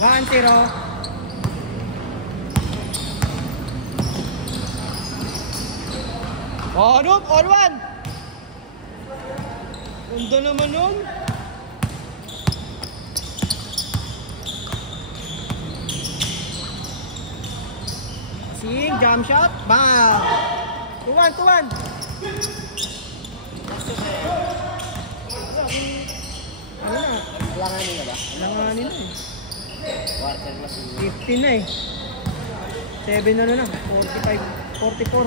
1-0. Oh, Noob, all one. Ganda naman nun. Sing, jump shot, bang. 2-1. Ano na? Langanin na ba? Langanin na eh. Quarter class. 15 na eh. 7 na. 45, 44.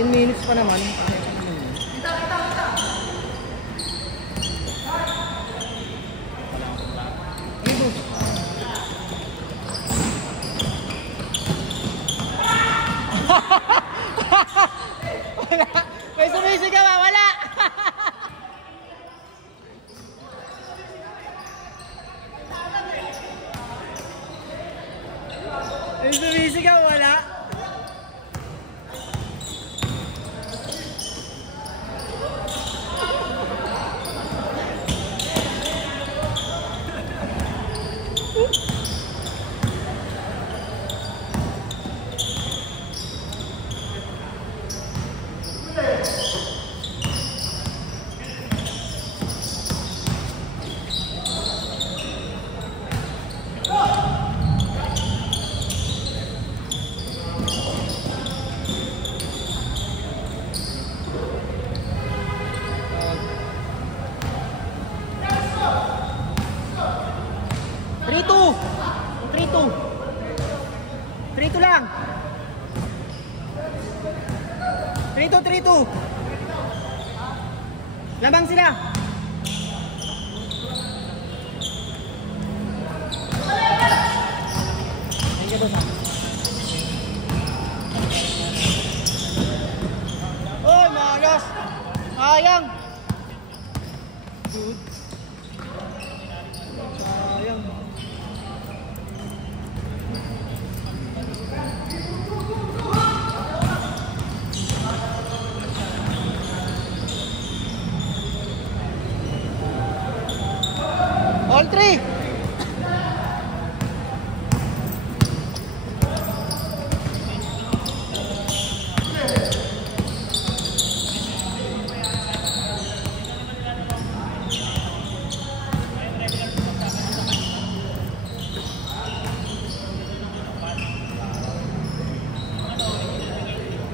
15 minutes pa naman. May sumisigaw ba? Wala! May sumisigaw, wala? Lang. 3-2. Labang sila. Oy, malas. Sayang. Good. Sayang. All three.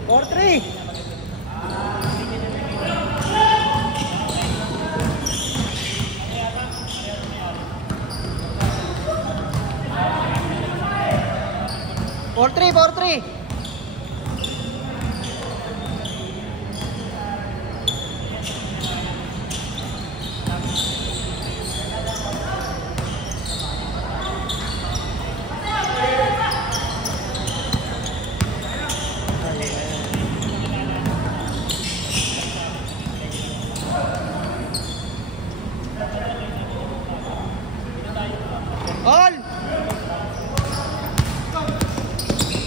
All three. Four three.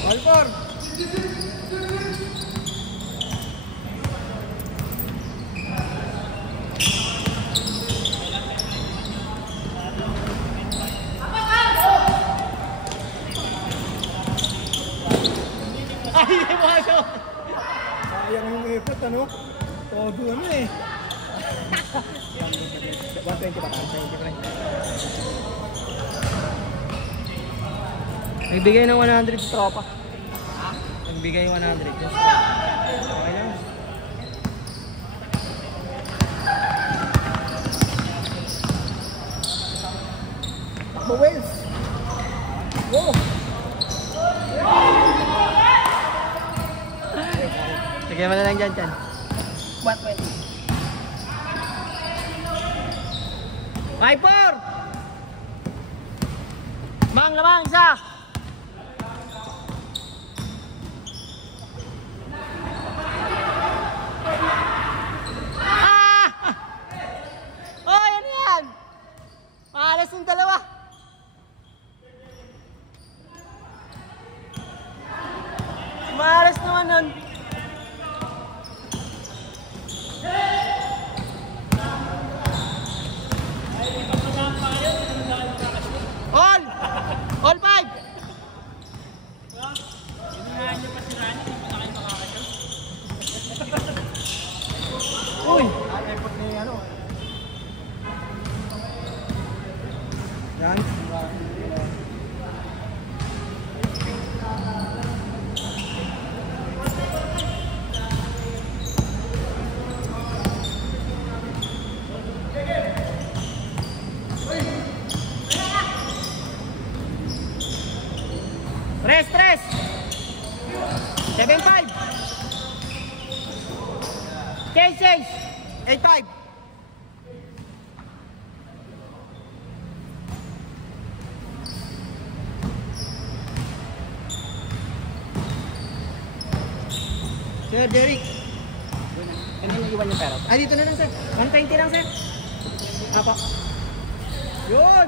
All four. Ay, masok. Sayang yung effort, ano? Todo ano eh. 120 ba? Nagbigay ng 100 sa tropa. Nagbigay 100. Okay lang. Takbo Wells. Go! Sige mo na lang dyan. 120. 5-4! Mang lamang isa! Malas yung dalawa. Malas naman nun. Ay, Tres. 7-5. Chase. 8-5. Sir Derek. Kanina iwan yung pera. Dito na lang sir. 120 lang sir. Apo. Yun.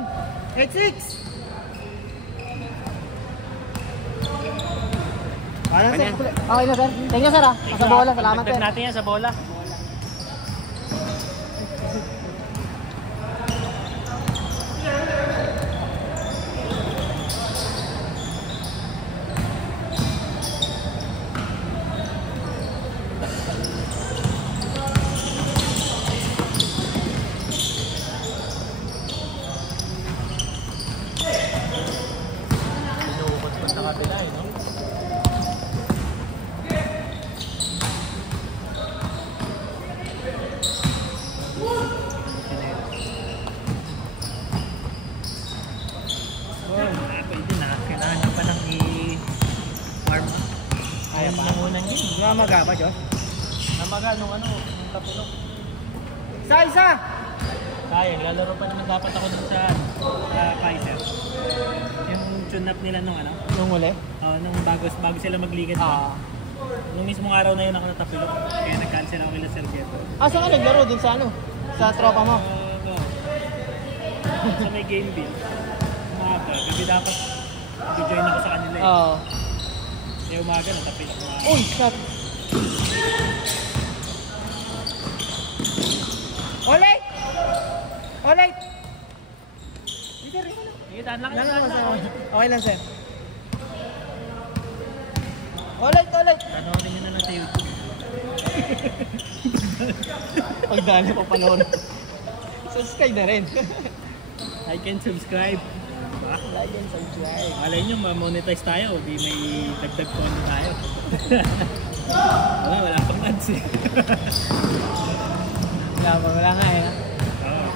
8-6. Ano sir? Okay na sir. Thank you sir ah. Sa bola. Salamat sir. Natin yan sa bola. Magaba, Diyos. Namaga nung nung tapulok. Isa! Sayang, lalaro pa naman dapat ako dun sa Kaiser. Yung tune-up nila nung Nung uli? nung bago sila magligat. Nung mismong araw na yun ako natapulok. Kaya nag-cancel ako kila Sergio. Saan ka naglaro? Dun sa Sa tropa mo? Sa may game bill. Umaga. Kasi dapat i-join ako sa kanila eh. Oo. Kaya umaga natapilok ako. Uy! Shot! Ulit! Sige, daan lang. Okay lang sir. Ulit! Panoorin nyo na lang sa YouTube. Pagdali pa panoorin. Subscribe na rin. Like and subscribe. Like and subscribe. Malay nyo, ma-monetize tayo. Di may dagdag content tayo. Wala pang ads eh. Wala nga eh.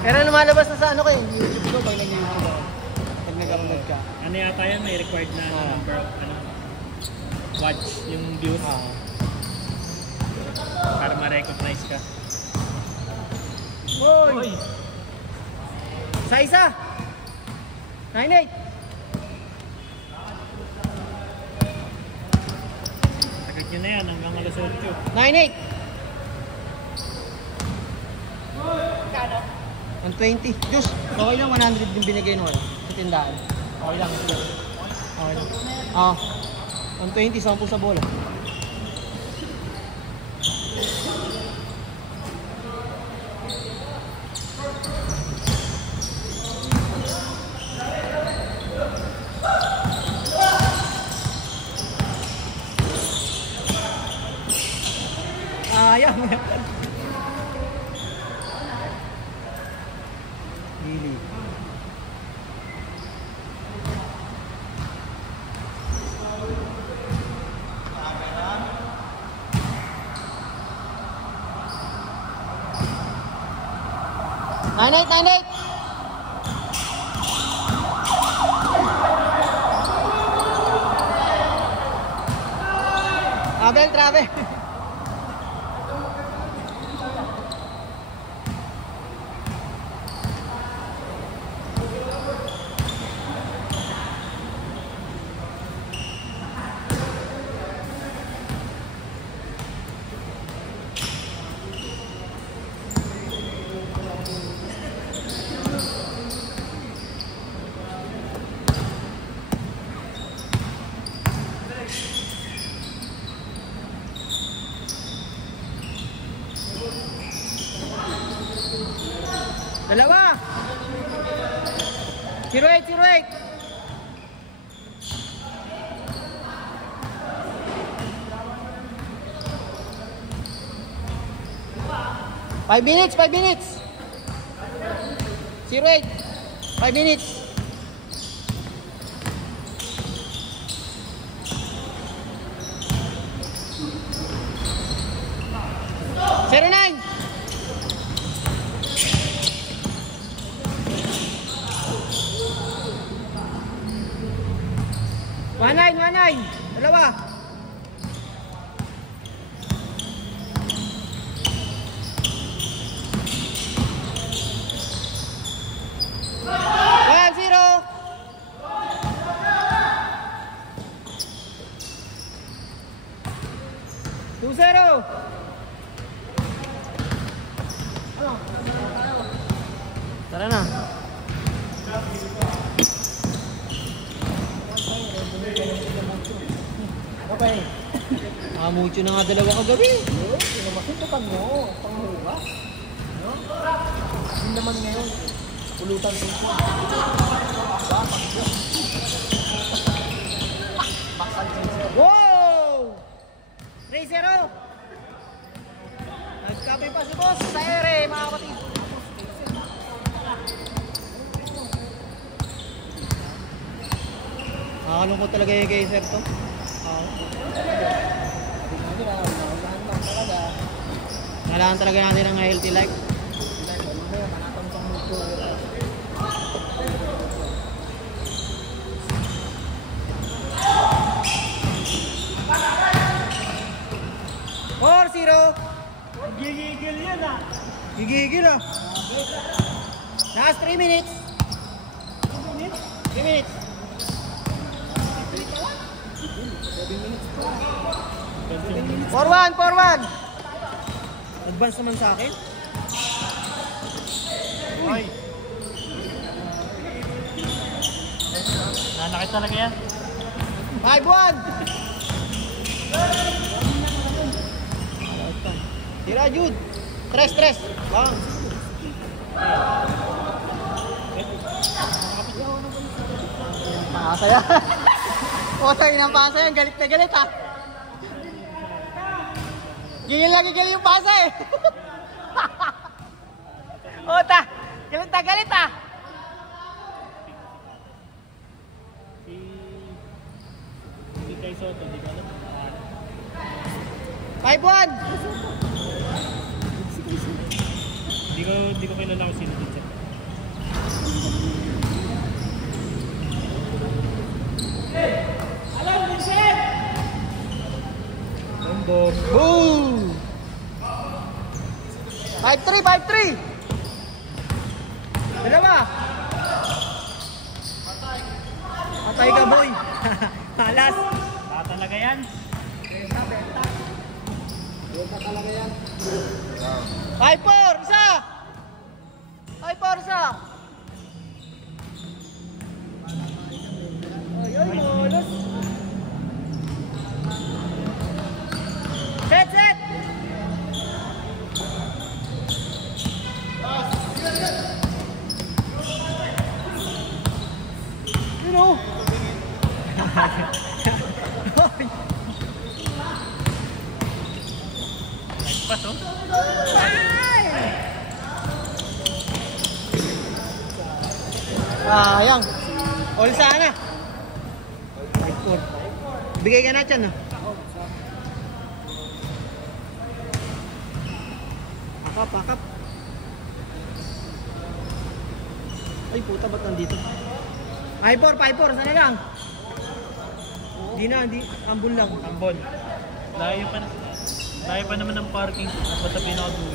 Pero lumalabas na sa YouTube ko pag nag-YouTube ako. Pag nag-upload ka. Ano yata yan, may required na number of watch yung views. Para ma-recognize ka. Hoy! Isa! 9-8! Agad nyo na yan hanggang alas 8. 9-8! 120. Diyos, okay lang 100 din binigay nun. Sa tindahan. Okay lang. Okay lang. 120, 10 sa bola. Ayang. Really. Nine eight. Travel. 08. 5 minutes. 08. 5 minutes. Nine. One nine. line. Dalawa. Tara na. Okay. Mucho na nga dalawa kagabi. Pinamasutukan mo. Panghugas. No? Hindi naman ngayon. Pulutan ko siya. Wow! 3-0. Nagkabay pa si boss sa ere, mga kapatid. Nakakalungkot talaga yung kay sir to. Kailangan talaga natin ng healthy life. Gigigil yan ah. Gigigil ah. Last 3 minutes. 3 minutes. 4-1. Advance naman sa akin. Uy. Nanakit talaga yan. 5-1. Tira Jude. Tres. Bang. Pasa yan. Otay ng pasa yan. Galit na galit ha. Gigil yung pasa eh. Ota. Galit ha. Si Kai Soto, di ba alam? 5-1. Hindi ko kilala kung sino dito. Alam, Vincent! Bombom. Boom! 5-3. Dalawa. Patay ka, boy. Halas. Baka talaga yan. Benta talaga yan. 5-4, isa. 5-4, isa. Ay, malas. Set. You know. Paso? Sayang. All sana. 5-4. Bigay ka na dyan, no? Pakap. Ay, puta, ba't nandito? 5-4. Sana lang. Hindi. Ambon lang. Ambon. Layo pa naman ng parking. Basta pinakadulo.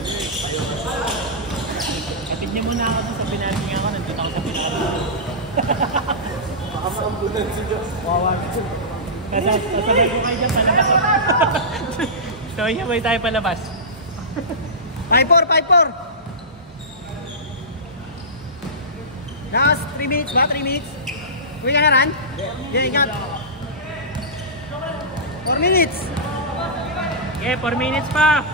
Kapit niya muna ako sa pinalking ako. Nandito ako sa pinakadulo. Baka maambulan sila. Wawan. Kasabay ko kayo dyan palabas. So, yun tayo palabas. 5-4. Last 3 minutes ba? 3 minutes? Uwi ka na ran? Yeah, ingat. 4 minutes. Okay, 4 minutes pa.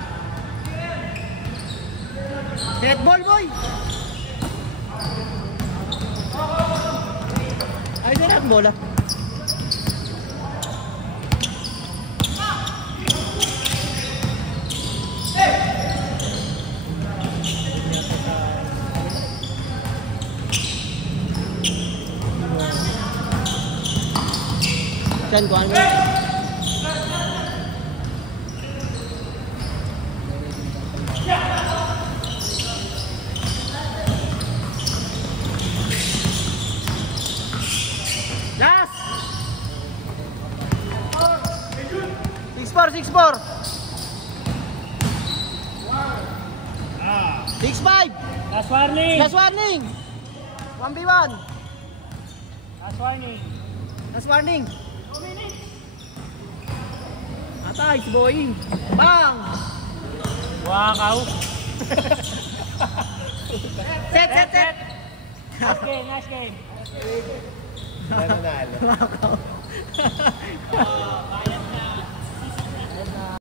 Dead ball, boy. Ay, dead bola. Chan, kuhaan mo. Last! 6-4, 6-4. 6-5. Last warning! Last warning. 1v1. Last warning! Last warning. Atay, si Boying. Bang! Wakaw! Set, set, set. Last game, last game! Nanalo. Wakaw.